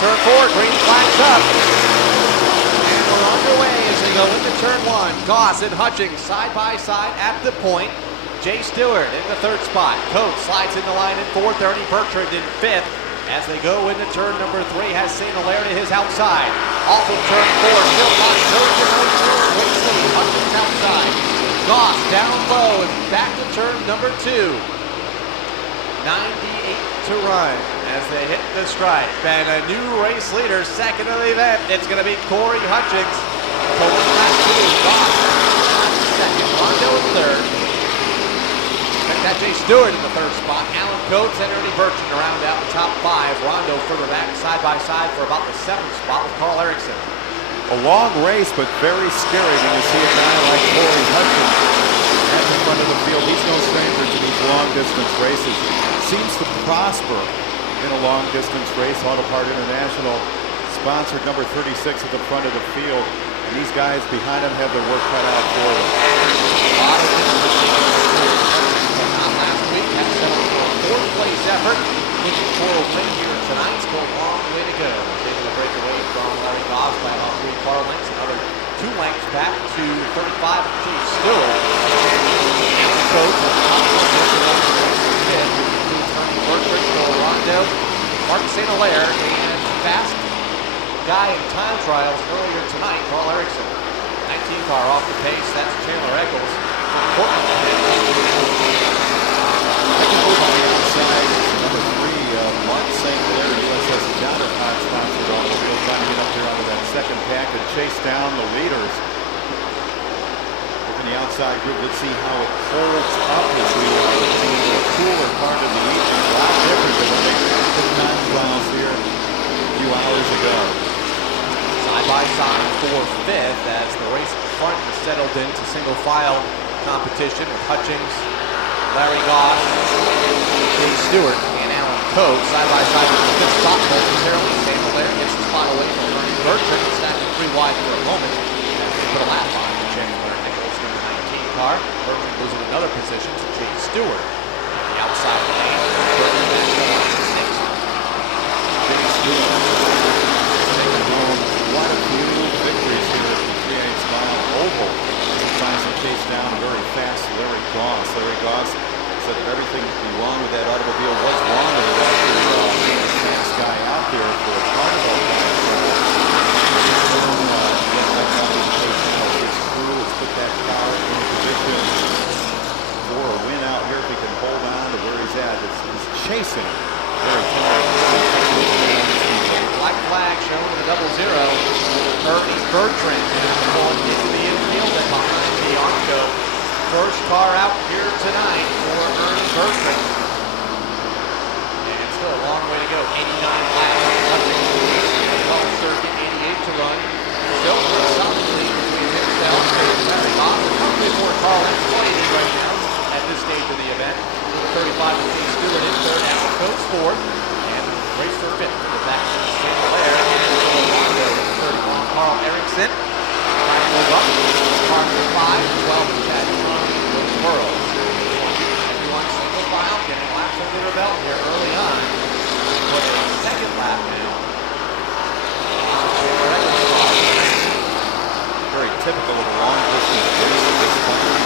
turn 4, green flags up. And we're underway as they go into turn 1. Goss and Hutchings side by side at the point. Jay Stewart in the 3rd spot. Coates slides in the line in 4th. Ernie Bertrand in 5th. As they go into turn number 3, has St. Hilaire to his outside. Off of turn 4, Phil Rondeau to Wakesley. Hutchings outside. Goss down low and back to turn number 2. 98 to run as they hit the stripe. And a new race leader, second of the event. It's going to be Corey Hutchings. Pulling lap 2. Goss second. Rondeau in 3rd. Got Jay Stewart in the 3rd spot. Alan Coates and Ernie Bertrand around out the top 5. Rondeau further back side by side for about the 7th spot with Carl Erickson. A long race, but very scary when you see a guy like Corey Hutchings at the front of the field. He's no stranger to these long-distance races. Seems to prosper in a long-distance race. Auto Part International sponsored number 36 at the front of the field. And these guys behind him have their work cut out for them. Fourth place effort, looking for a win here tonight. Still a long way to go. Taking a break away from Larry Goss by about 3 car lengths. Another 2 lengths back to 35 of Jay Stewart. Coach, Bertrand, Phil Rondeau, Mark St. Hilaire, and fast guy in time trials earlier tonight, Carl Erickson. 19 car off the pace. That's Chandler Eccles. Number 3, Mark St. Hilaire, USS Johnnercott sponsored automobile, trying to get up here onto that second pack and chase down the leaders. Looking the outside group, let's see how it holds up as we are in the cooler part of the evening. A lot different than when they took time trials here a few hours ago. Side by side for 5th as the race at the front is settled into single file competition with Hutchings, Larry Goss, Jay Stewart, and Alan Coates. Side by side in the 5th spot momentarily. St. Hilaire gets the spot away from Ernie Bertrand. Stacking 3 wide for a moment as they put a lap on the Chandler Eccles number 19 car. Bertrand moves in another position to Jay Stewart. The outside lane. Bertrand back to the line 6th. Jay Stewart taking home quite a few victories here at the 3/8 mile oval. He tries to chase down very fast Larry Goss. Larry Goss said that everything wrong with that automobile was wrong with it after being the fast guy out there for a carnival time. His crew has put that car in position for a win out here if he can hold on to where he's at. He's chasing very Black flag showing the 0-0. Ernie Bertrand pulling into the infield and behind the Arco. First car out here tonight for Ernie Bertrand. And still a long way to go. 89 laps. Circuit, 88 to run. Still a solid lead between himself and Larry Goss. Probably more car lengths playing right now at this stage of the event. 35 with Jay Stewart in 3rd, Alan Coates 4th. And race for 5th. Back to St. Hilaire and Phil Rondeau with the 31 Carl Erickson. Trying to move up. Car number 5, 12 to Chad World. Everyone single file, getting laps under their belt here early on. For a second lap now. very typical of a long distance race at this point.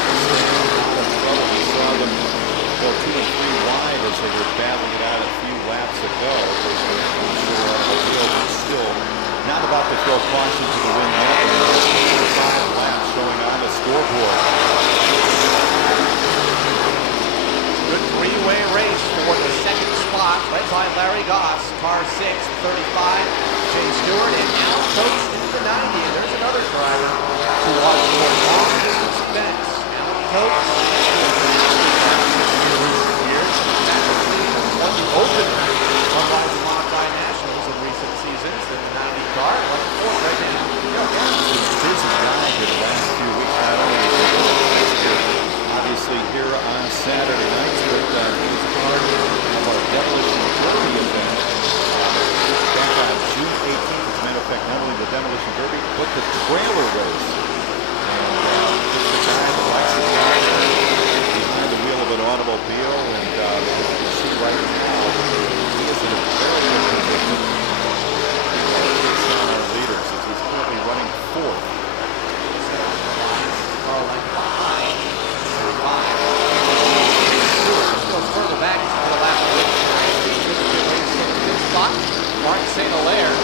We saw them go 2 and 3 wide as they were battling it out a few laps ago. Still not about to throw caution to the wind yet. 5 laps showing on the scoreboard. Good three-way race for the second spot, led by Larry Goss. Car 6, 35, Jay Stewart, and Alan Coates into the 90. And there's another driver who watch for long-distance events. Alan Coates here, open Unwise Modified Nationals in recent seasons in the 90 car. 4th right now. Busy guy here the last few weeks. Not only obviously here on Saturday nights, but he was part of our Demolition Derby event back on June 18th. As a matter of fact, not only the Demolition Derby, but the trailer race. And just a guy that likes to ride behind the wheel of an automobile, and as you can see right now, he is in a very good position. fourth. Carl Lang behind. 5. Stewart goes further back to the lap of the spot. Mark St. Hilaire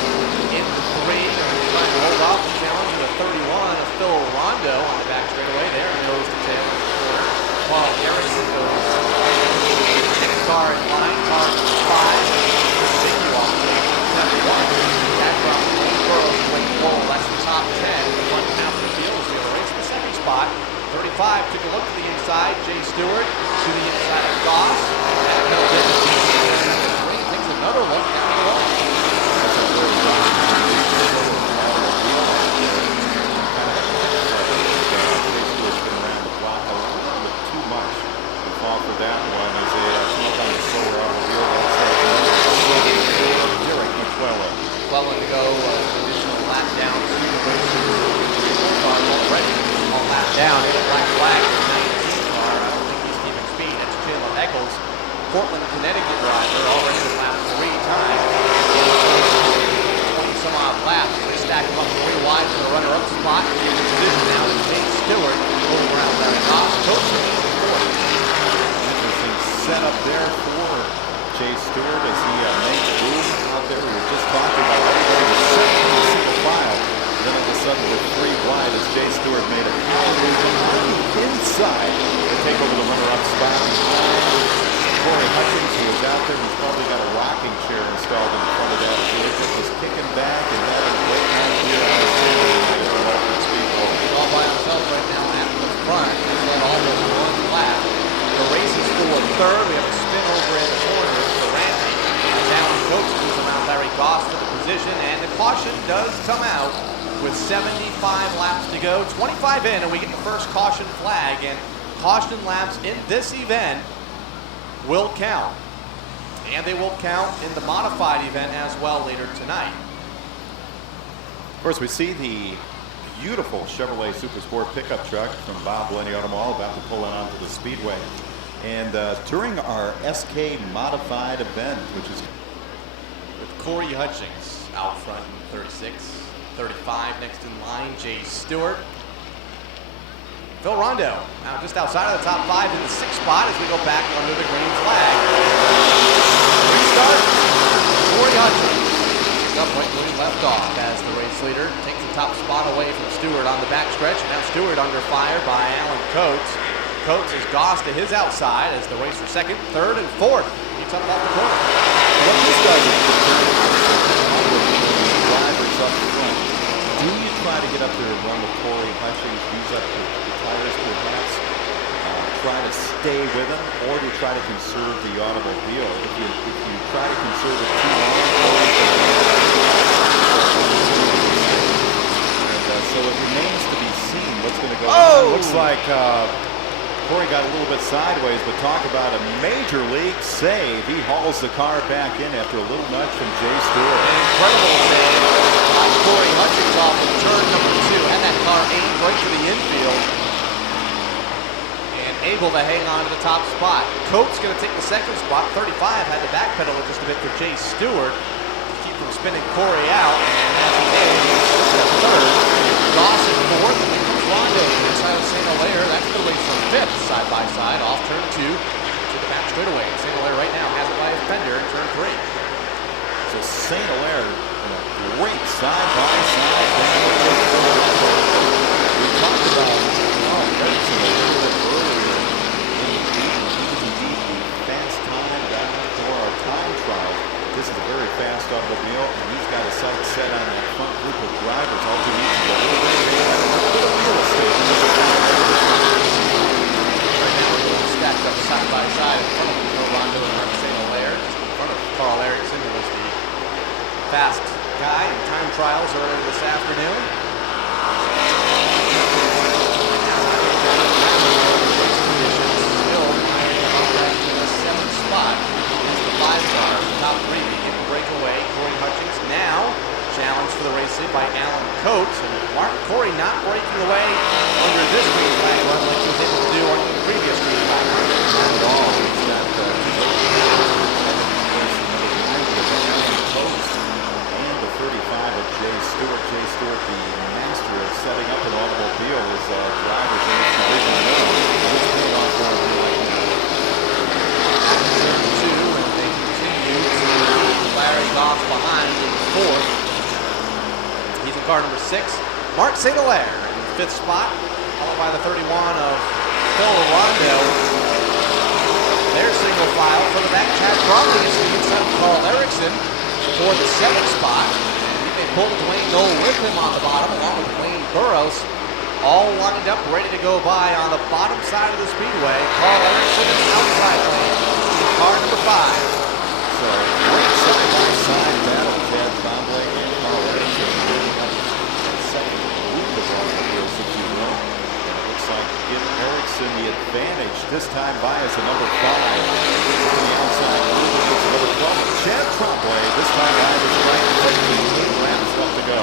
in the 3. They're trying to hold off the challenge of the 31 of Phil Rondeau on the back straightaway there. Nose to tail in the corner. Paul Erickson goes next car in line. Car 5. Big off the 71. Jack Brown, Burroughs, Blake Cole. That's the top 10. The front half of the field is going to race the second spot. 35 took a look to the inside. Jay Stewart to the inside of Goss. And takes another look down the wall. Fall for that one as a sometimes slower automobile. McClellan to go, additional lap down to the car already. All lap down, and a black flag in the 19 car. I don't think he's keeping speed. That's Chandler Eccles, Portland, Connecticut driver, already in lap 3 time. 20 some odd laps. They stack him up 3 wide for the runner-up spot. In position now is James Stewart over around Larry Haas. Set up there for Jay Stewart as he makes room out there. We were just talking about everybody was sitting in the single file. Then all of a sudden we're 3 wide as Jay Stewart made a power move on the inside to take over the runner-up spot. Corey Hutchins, who was out there, who's probably got a rocking chair installed in front of that vehicle, was kicking back and having a great time here on the Waterford Speedbowl. He's all by himself right now at the front. He's led almost 1 lap. The race is for 3rd. We have a spin over in the corner for Randy. Alan Coates moves around Larry Goss for the position, and the caution does come out with 75 laps to go. 25 in, and we get the first caution flag, and caution laps in this event will count. And they will count in the modified event as well later tonight. Of course, we see the beautiful Chevrolet Super Sport pickup truck from Bob Lenny Automall about to pull in onto the speedway. And during our SK modified event, which is with Corey Hutchins out front in 36, 35 next in line, Jay Stewart. Phil Rondeau now just outside of the top 5 in the 6th spot as we go back under the green flag. Restart, Corey Hutchins. Up right where he left off as the race leader takes the top spot away from Stewart on the backstretch. Now Stewart under fire by Alan Coates. Coates has Goss to his outside as the race for 2nd, 3rd, and 4th. He's up off the corner. What this does is drivers up front. Do you try to get up there and run with Corey Hutchins, use up the tires perhaps, try to stay with him, or do you try to conserve the automobile? If you try to conserve it too long, so it remains to be seen what's going to go on. Looks like Corey got a little bit sideways, but talk about a major league save. He hauls the car back in after a little nudge from Jay Stewart. An incredible save by Corey Hutchins off of turn number 2. Had that car aimed right to the infield and able to hang on to the top spot. Coates going to take the 2nd spot. 35 had to backpedal just a bit for Jay Stewart to keep from spinning Corey out. And as he did, he's 3rd. Goss in 4th, and then comes Rondeau inside of St. Hilaire. That's going to race from 5th, side by side, off turn 2 to the back straightaway. St. Hilaire right now has it by a fender in turn 3. So St. Hilaire in a great side by side. We talked about Erickson a little bit earlier in the season. He was indeed the fast time back for our time trial. This is a very fast automobile, and he's got a sight set on that front group of drivers. All he needs is a little bit of real estate. Right now we're going stacked up side by side in front of Phil Rondeau and Mark St. Hilaire, just in front of Carl Erickson, who was the fast guy in time trials earlier this afternoon. Still in the 7th spot against the 5 car. Top 3 begin to break away. Corey Hutchins now challenged for the race lead by Alan Coates. And Corey not breaking away under this green flag run like he was able to do on the previous green flag run. Not at all. He's got Coates and the 35 of Jay Stewart. Jay Stewart, the master of 6, Mark St. Hilaire in the 5th spot, followed by the 31 of Phil Rondeau. Their single file for the back. Chad Crosby is inside of Carl Erickson for the 7th spot. And they pulled Dwayne Knoll with him on the bottom, along with Wayne Burroughs. All lined up, ready to go by on the bottom side of the speedway. Carl Erickson is outside lane. Car number 5. So, great side-by-side battle, Chad Tremblay and Carl Erickson building up a second group of automobiles, if you will. And it looks like give Erickson the advantage this time by as the number 5. On the outside, it's number 12. Chad Tremblay this time by the strike, 15 laps left to go.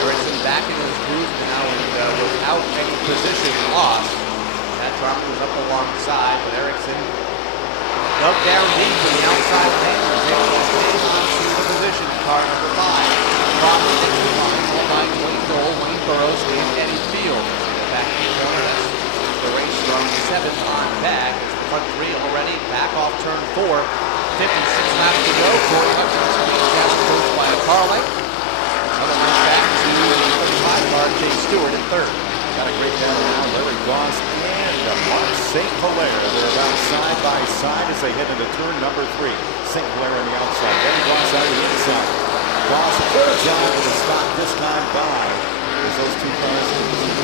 Erickson back into his groove now and without any position loss. Chad Tremblay was up alongside, but Erickson dug down deep in the outside lane. Was able to stay onto the position. Car number 5. Tremblay takes the line. All by Wayne Knoll, Wayne Burroughs, and Eddie Field. Back in the corner. That's the race from 7th on back. The front 3 already back off turn 4. 56 laps to go. Corey Hutchins being challenged first by Carling. Another race back to the 35 car, Jay Stewart in 3rd. Got a great battle now. Larry Goss and Mark St. Hilaire. They're about side by side as they head into turn number 3. St. Hilaire on the outside. Larry Goss on the inside. Goss holds on to the stop this time by as those two cars continue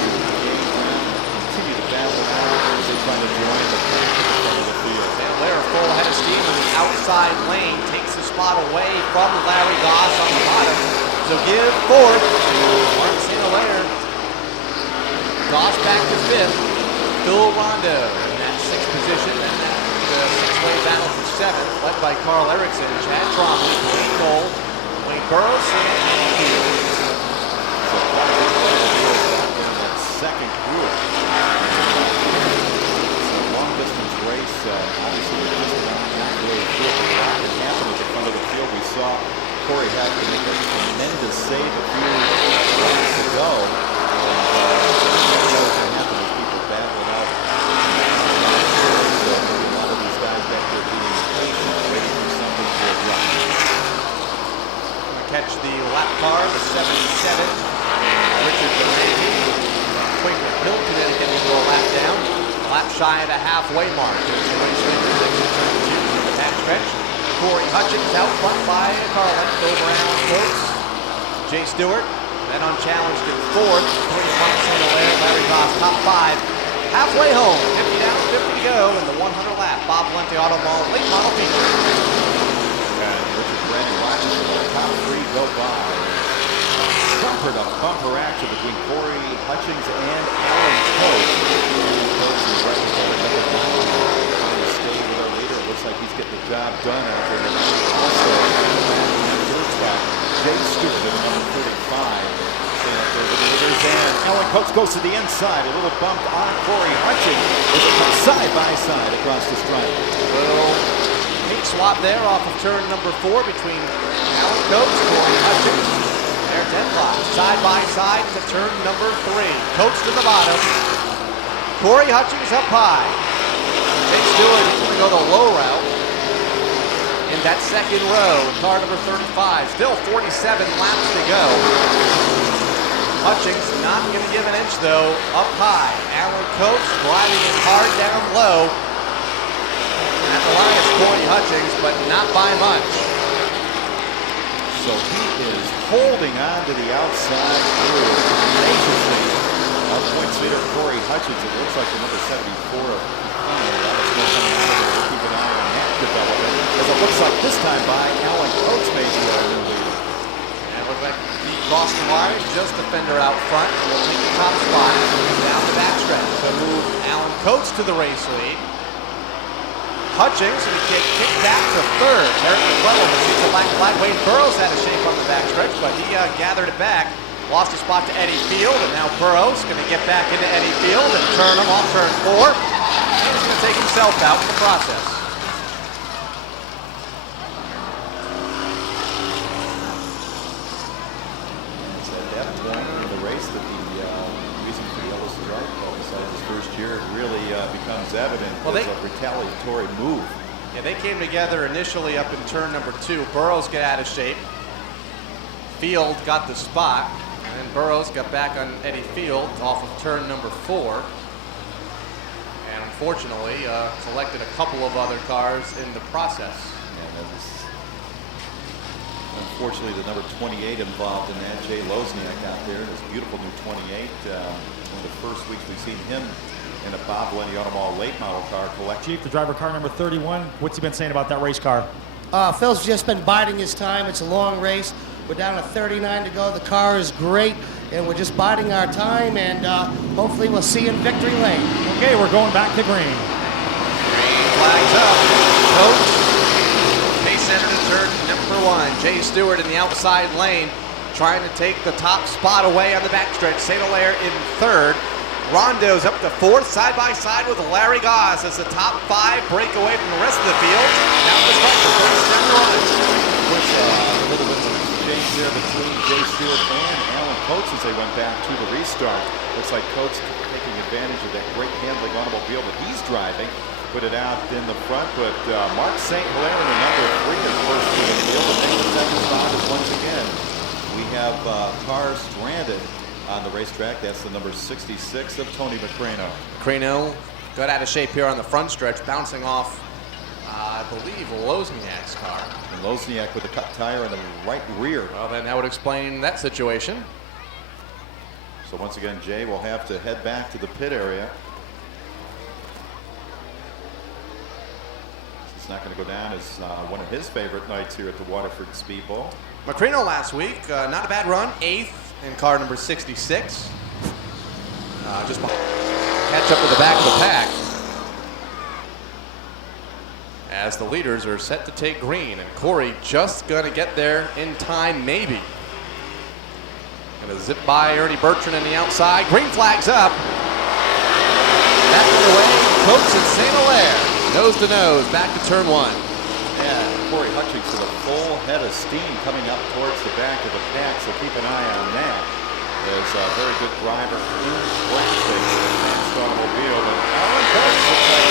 to battle now as they try to join the front of the field. And Hilaire full head of steam in the outside lane. Takes the spot away from Larry Goss on the bottom. So give 4th to Mark St. Hilaire. Goss back to 5th. Phil Rondeau in that 6th position. And the 6-way battle for 7th, led by Carl Erickson, Chad Tremblay, Wayne Knoll, Wayne Burroughs, and Eddie Field. So quite a big battle in that second group. It's a long distance race. Obviously, we're just about halfway through. A lot can happen at the front of the field. We saw Corey have to make a tremendous save a few laps ago. Catch the lap car, the 77. Richard Durante, Quaker Hill, Connecticut, will go a lap down. A lap shy of the halfway mark. Here's the race leader, the back stretch. Corey Hutchins out front by Carlin. Phil Brown, Coates. Jay Stewart, then unchallenged in 4th. 3 Mark St. Hilaire, Larry Goss, top 5. Halfway home, 50 down, 50 to go in the 100 lap. Bob Valenti Auto Mall late model feature. And Richard Durante watches the top 3 go by. Bumper to bumper action between Corey Hutchins and Alan Coates. Alan Coates is right before the number 9. Trying to stay with our leader. It looks like he's getting the job done after the night. Also, in the 3rd spot, Jay Stewart at number 35. And Alan Coates goes to the inside. A little bump on Corey Hutchins as it comes side by side across the stripe. Little peak swap there off of turn number 4 between Alan Coates, Corey Hutchins. They're deadlocked side by side to turn number 3. Coates to the bottom. Corey Hutchins up high. Jay Stewart is going to go the low route in that second row. Car number 35. Still 47 laps to go. Hutchins not going to give an inch though, up high. Alan Coates driving it hard down low. At the line is Corey Hutchins, but not by much. So he is holding on to the outside through tenaciously. Points leader Corey Hutchins. It looks like the number 74 of we'll keep an eye on that development. As it looks like this time by Alan Coates may be our new leader. And it looks like Boston Wire, just defender out front, will take the top spot down the backstretch to move Alan Coates to the race lead. Hutchins will get kicked back to 3rd. Eric McClellan receives a black flag. Wayne Burroughs had a shape on the backstretch, but he gathered it back. Lost a spot to Eddie Field, and now Burroughs going to get back into Eddie Field and turn him off turn 4. And he's going to take himself out in the process. Becomes evident as a retaliatory move. Yeah, they came together initially up in turn number 2. Burroughs got out of shape. Field got the spot. And And Burrows got back on Eddie Field off of turn number 4. And unfortunately, collected a couple of other cars in the process. And that was, unfortunately, the number 28 involved in that. Jay Lozniak out there, his beautiful new 28. One of the first weeks we've seen him in a Bob Lenny Automall late model car collection. Chief, the driver car number 31, what's he been saying about that race car? Phil's just been biding his time. It's a long race. We're down to 39 to go. The car is great, and we're just biding our time, and hopefully we'll see you in victory lane. Okay, we're going back to green. Green flags up. Coach, pace center to turn number 1. Jay Stewart in the outside lane, trying to take the top spot away on the backstretch. St. Hilaire in 3rd. Rondeau's up to 4th, side by side with Larry Goss as the top 5 break away from the rest of the field. Down the stretch for 37 runs. Which a little bit of an exchange there between Jay Stewart and Alan Coates as they went back to the restart. Looks like Coates taking advantage of that great handling automobile that he's driving. Put it out in the front, but Mark St. Hilaire in the number 3 is first to the field. And then the second spot is once again, we have cars stranded on the racetrack. That's the number 66 of Tony Macrino. Macrino got out of shape here on the front stretch, bouncing off, I believe, Lozniak's car. And Lozniak with a cut tire in the right rear. Well, then that would explain that situation. So once again, Jay will have to head back to the pit area. It's not going to go down as one of his favorite nights here at the Waterford Speedbowl. Macrino last week, not a bad run, 8th in car number 66. Just catch up to the back of the pack as the leaders are set to take green, and Corey just gonna get there in time, maybe. Gonna zip by Ernie Bertrand in the outside. Green flag's up. Back on the way, Coates and St. Hilaire. Nose to nose, back to turn 1. And Corey Hutchings with a full head of steam coming up towards the back of the pack, so keep an eye on that. There's a very good driver in black space in a fast automobile, but Alan Coates looks like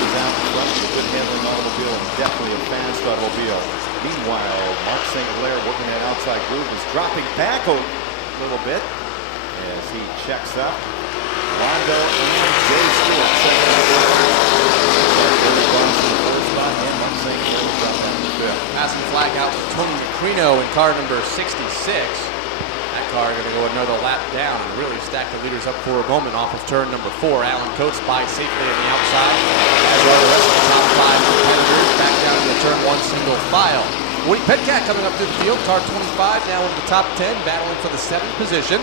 he's out in front of a good handling automobile and definitely a fast automobile. Meanwhile, Mark St. Hilaire working that outside groove is dropping back a little bit as he checks up. Rondeau and Jay Stewart second and Mark St. Hilaire will drop down the fifth. Passing flag out with Tony Macrino in car number 66. That car going to go another lap down and really stack the leaders up for a moment off of turn number 4. Alan Coates by safely on the outside, as well the rest of the top 5 competitors back down to the turn 1 single file. Woody Petcat coming up to the field, car 25 now in the top 10, battling for the 7th position.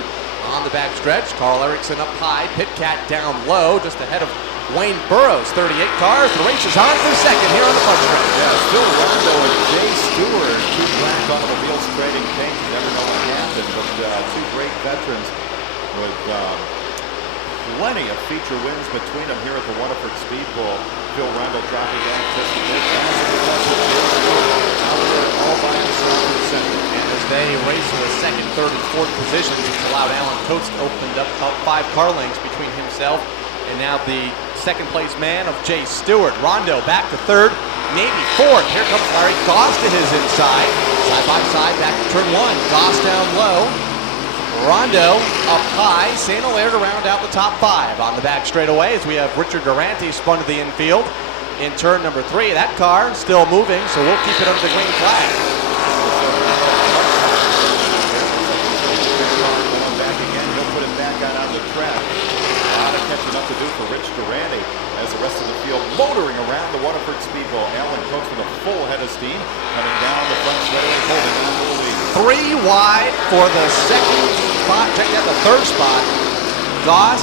On the backstretch, Carl Erickson up high, Pitcat down low, just ahead of Wayne Burrows. 38 cars, the race is on for second here on the front stretch. Yeah, Phil Rondeau and Jay Stewart, 2 black automobiles trading paint. You never know what happened, but 2 great veterans with plenty of feature wins between them here at the Waterford Speedbowl. Phil Rondeau dropping back just a bit. All by himself in the center. And as they race for the 2nd, 3rd, and 4th positions, which allowed Alan Coates to open up about 5 car lengths between himself and now the 2nd place man of Jay Stewart. Rondeau back to 3rd, maybe 4th. Here comes Larry Goss to his inside. Side by side, back to turn 1. Goss down low. Rondeau up high. St. Hilaire to round out the top 5 on the back straightaway as we have Richard Durante spun to the infield in turn number 3. That car still moving, so we'll keep it under the green flag. Going back again, he'll put it back out on the track. A lot of catching up to do for Rich Durante as the rest of the field motoring around the Waterford Speedbowl. Alan Coates with a full head of steam coming down the front straightaway, holding on to the lead. 3 wide for the 2nd spot, checking out the 3rd spot. Goss,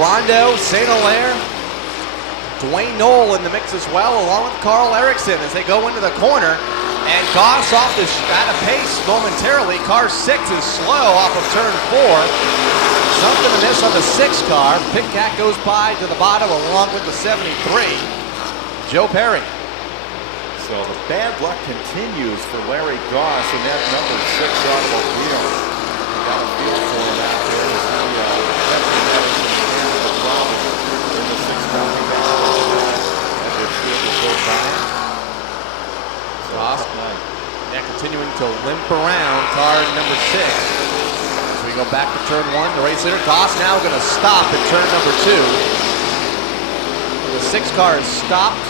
Rondeau, St. Hilaire, Dwayne Knoll in the mix as well, along with Carl Erickson as they go into the corner. And Goss off the out of pace momentarily. Car 6 is slow off of turn 4. Something amiss on the 6 car. Pitcat goes by to the bottom along with the 73. Joe Perry. So the bad luck continues for Larry Goss in that number 6 automobile. Got a feel for him out there as he the problem in the 6 rounding back as the field will go by. Goss, Tough night. yeah, continuing to limp around car number 6. So we go back to turn 1. The race leader, Goss, now going to stop at turn number 2. The 6 car is stopped,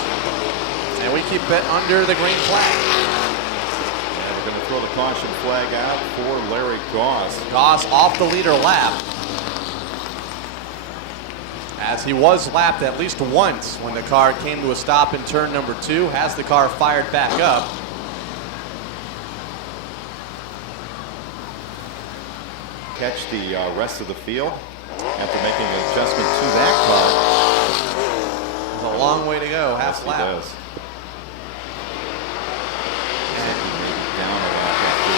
and we keep it under the green flag. And we're going to throw the caution flag out for Larry Goss. Goss off the leader lap, as he was lapped at least once when the car came to a stop in turn number 2. Has the car fired back up. Catch the rest of the field after making an adjustment to that car. There's a long way to go, half Yes, lap. he does. And he made it down a lap after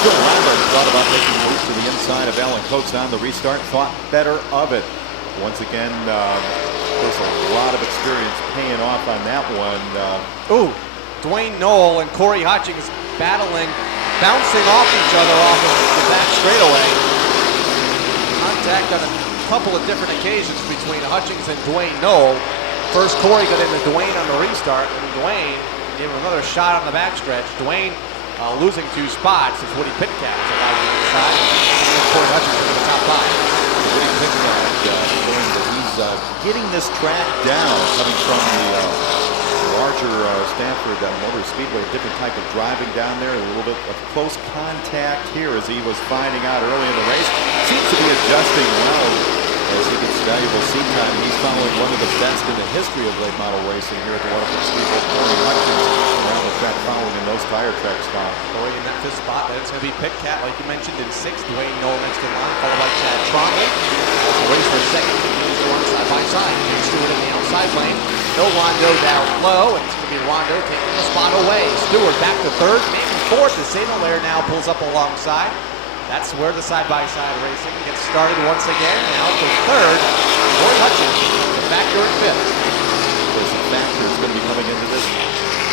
Phil Rondeau thought about making a move to the inside of Alan Coates on the restart, thought better of it. Once again, there's a lot of experience paying off on that one. Dwayne Knoll and Corey Hutchings battling, bouncing off each other off of the back straightaway. Contact on a couple of different occasions between Hutchings and Dwayne Knoll. First, Corey got into Dwayne on the restart, and Dwayne gave him another shot on the backstretch. Dwayne losing 2 spots. It's Woody Pitcaps on the inside. And Corey Hutchings in the top 5. Woody Pitcaps showing that he's getting this track down, coming from the larger Stanford Motor Speedway, different type of driving down there, a little bit of close contact here as he was finding out early in the race. Seems to be adjusting well as he gets valuable seat time. He's following one of the best in the history of late model racing here at the Waterford Speedbowl. Corey Hutchings around the track following in those tire track spots. Corey in that 5th spot, then it's going to be Pitcat, like you mentioned, in 6th. Dwayne Knoll next in line, followed by Chad Trombley. The race for 2nd, continues to run side by side. Jake Stewart in the outside lane. Phil Rondeau down low, and it's going to be Rondeau taking the spot away. Stewart back to 3rd, maybe 4th, as St. Hilaire now pulls up alongside. That's where the side-by-side racing gets started once again. Now for 3rd, Corey Hutchings, the factor at 5th. There's some factors going to be coming into this.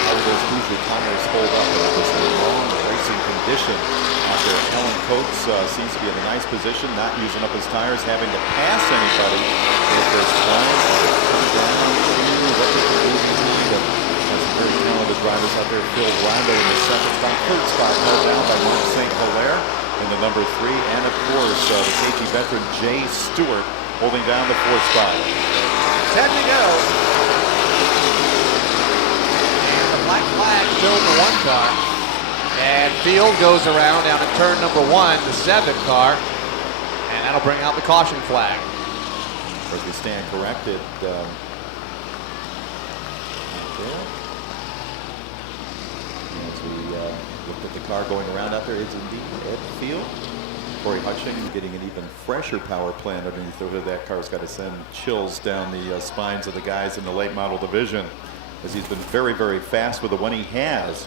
How will those Hoosier tires hold up in this long racing condition out there? Alan Coates seems to be in a nice position, not using up his tires, having to pass anybody if there's time. Come down to what they can do behind him. There's some very talented drivers out there. Phil Rondeau in the 2nd spot, 3rd spot held down by Mark St. Hilaire in the number 3, and of course the T.H.E veteran Jay Stewart holding down the 4th spot. 10 to go. And the black flag still in the 1 car. And Field goes around down to turn number 1, the 7th car. And that'll bring out the caution flag. As we stand corrected, there. As we looked at the car going around out there, is indeed Ed Field. Corey Hutchings getting an even fresher power plant underneath the hood of that car. Has got to send chills down the spines of the guys in the late model division, as he's been very, very fast with the one he has.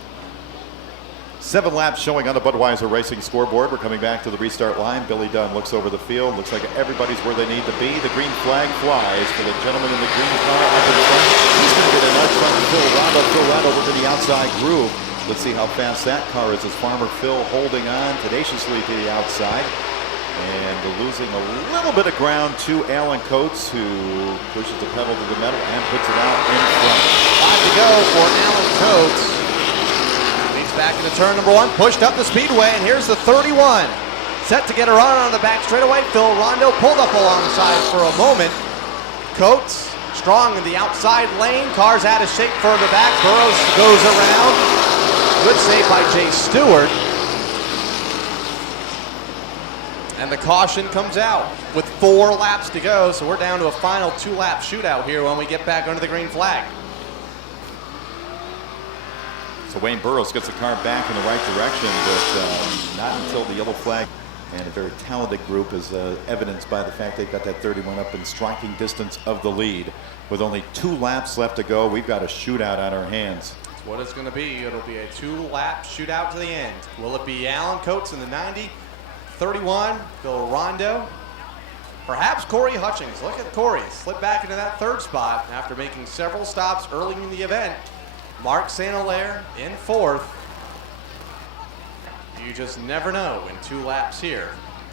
7 laps showing on the Budweiser Racing scoreboard. We're coming back to the restart line. Billy Dunn looks over the field. Looks like everybody's where they need to be. The green flag flies for the gentleman in the green car up in front. He's going to get a nudge from Phil Rondeau. Phil Rondeau over the outside groove. Let's see how fast that car is as Farmer Phil holding on tenaciously to the outside. And losing a little bit of ground to Alan Coates, who pushes the pedal to the metal and puts it out in front. 5 to go for Alan Coates. He's back into turn number 1, pushed up the speedway, and here's the 31. Set to get a run on the back straightaway. Phil Rondeau pulled up alongside for a moment. Coates strong in the outside lane. Car's out of shape further back. Burrows goes around. Good save by Jay Stewart. And the caution comes out with 4 laps to go, so we're down to a final 2-lap shootout here when we get back under the green flag. So Wayne Burrows gets the car back in the right direction, but not until the yellow flag. And a very talented group is evidenced by the fact they've got that 31 up in striking distance of the lead. With only 2 laps left to go, we've got a shootout on our hands. That's what it's going to be. It'll be a 2-lap shootout to the end. Will it be Alan Coates in the 90, 31, Phil Rondeau, perhaps Corey Hutchings? Look at Corey, slip back into that 3rd spot after making several stops early in the event. Mark St. Hilaire in 4th. You just never know in 2 laps here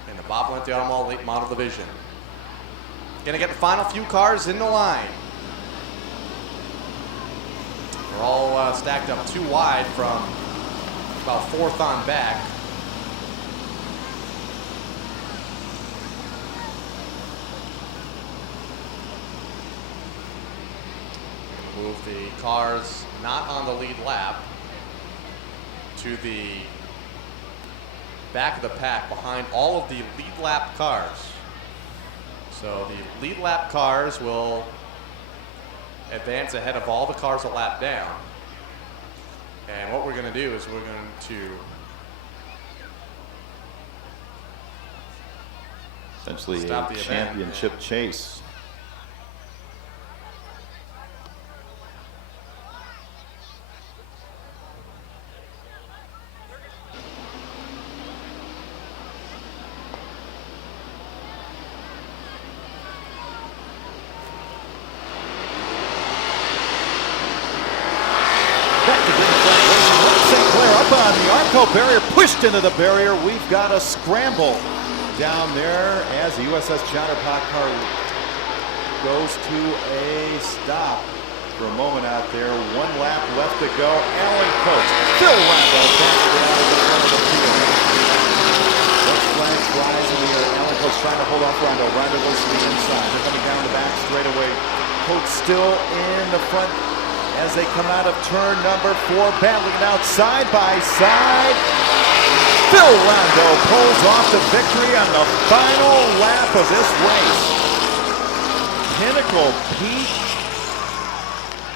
in the Bob Valenti Automall Late Model Division. Gonna get the final few cars in the line. We're all stacked up too wide from about 4th on back. Move the cars not on the lead lap to the back of the pack behind all of the lead lap cars. So the lead lap cars will advance ahead of all the cars a lap down. And what we're going to do is we're going to Essentially stop a the event. championship chase. On the Arco barrier, pushed into the barrier. We've got a scramble down there as the USS Chatterpot car goes to a stop for a moment out there. 1 lap left to go. Alan Coates, Phil Rondeau back down at the front of the field. Those flags flies in the air. Alan Coates trying to hold off Rondeau. Rondeau goes to the inside. They're coming down the back straightaway. Coates still in the front as they come out of turn number 4, battling it out side by side. Phil Rondeau pulls off the victory on the final lap of this race. Pinnacle Pete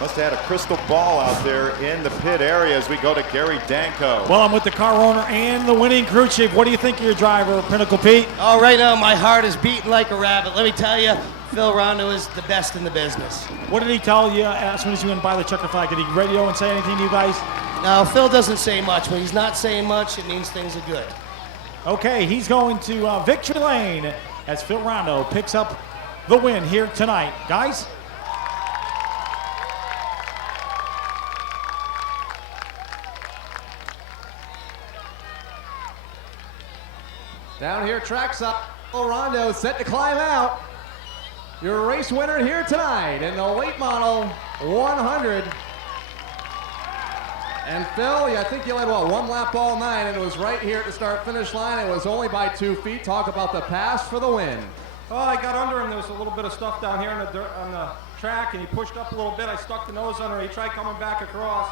must have had a crystal ball out there in the pit area as we go to Gary Danko. Well, I'm with the car owner and the winning crew chief. What do you think of your driver, Pinnacle Pete? Oh, right now my heart is beating like a rabbit. Let me tell you, Phil Rondeau is the best in the business. What did he tell you as soon as you went by the checker flag? Did he radio and say anything to you guys? Now, Phil doesn't say much. When he's not saying much, it means things are good. Okay, he's going to victory lane as Phil Rondeau picks up the win here tonight. Guys? Down here, trackside, Phil Rondeau set to climb out. Your race winner here tonight in the late model 100. And Phil, I think you led, what, 1 lap all night, and it was right here at the start-finish line. It was only by 2 feet. Talk about the pass for the win. Well, I got under him. There was a little bit of stuff down here on the track, and he pushed up a little bit. I stuck the nose under him. He tried coming back across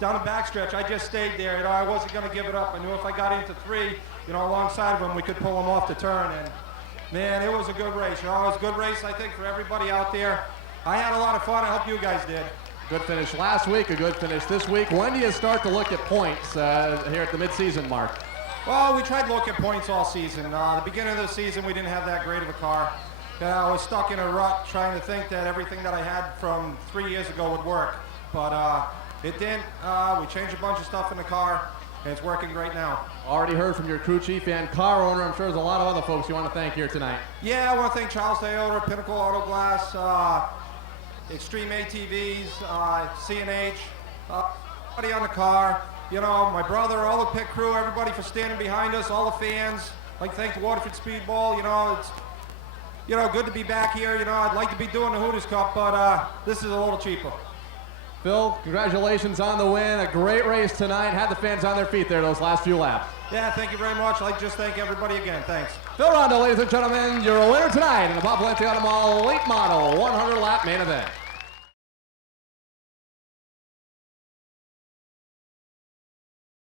down the backstretch. I just stayed there. You know, I wasn't going to give it up. I knew if I got into 3, you know, alongside of him, we could pull him off the turn. And man, it was a good race. You know, it was a good race, I think, for everybody out there. I had a lot of fun. I hope you guys did. Good finish last week, a good finish this week. When do you start to look at points here at the midseason mark? Well, we tried to look at points all season. The beginning of the season, we didn't have that great of a car. I was stuck in a rut trying to think that everything that I had from 3 years ago would work. But it didn't. We changed a bunch of stuff in the car, and it's working great now. Already heard from your crew chief and car owner. I'm sure there's a lot of other folks you want to thank here tonight. Yeah, I want to thank Charles Toyota, Pinnacle Auto Glass, Extreme ATVs, C&H, everybody on the car, you know, my brother, all the pit crew, everybody for standing behind us, all the fans. I'd like to thank the Waterford Speedbowl. You know, it's, you know, good to be back here. You know, I'd like to be doing the Hooters Cup, but this is a little cheaper. Phil, congratulations on the win. A great race tonight. Had the fans on their feet there those last few laps. Yeah, thank you very much. I'd like to just thank everybody again. Thanks. Phil Rondeau, ladies and gentlemen, your winner tonight in the Bob Valenti Automall late model 100 lap main event.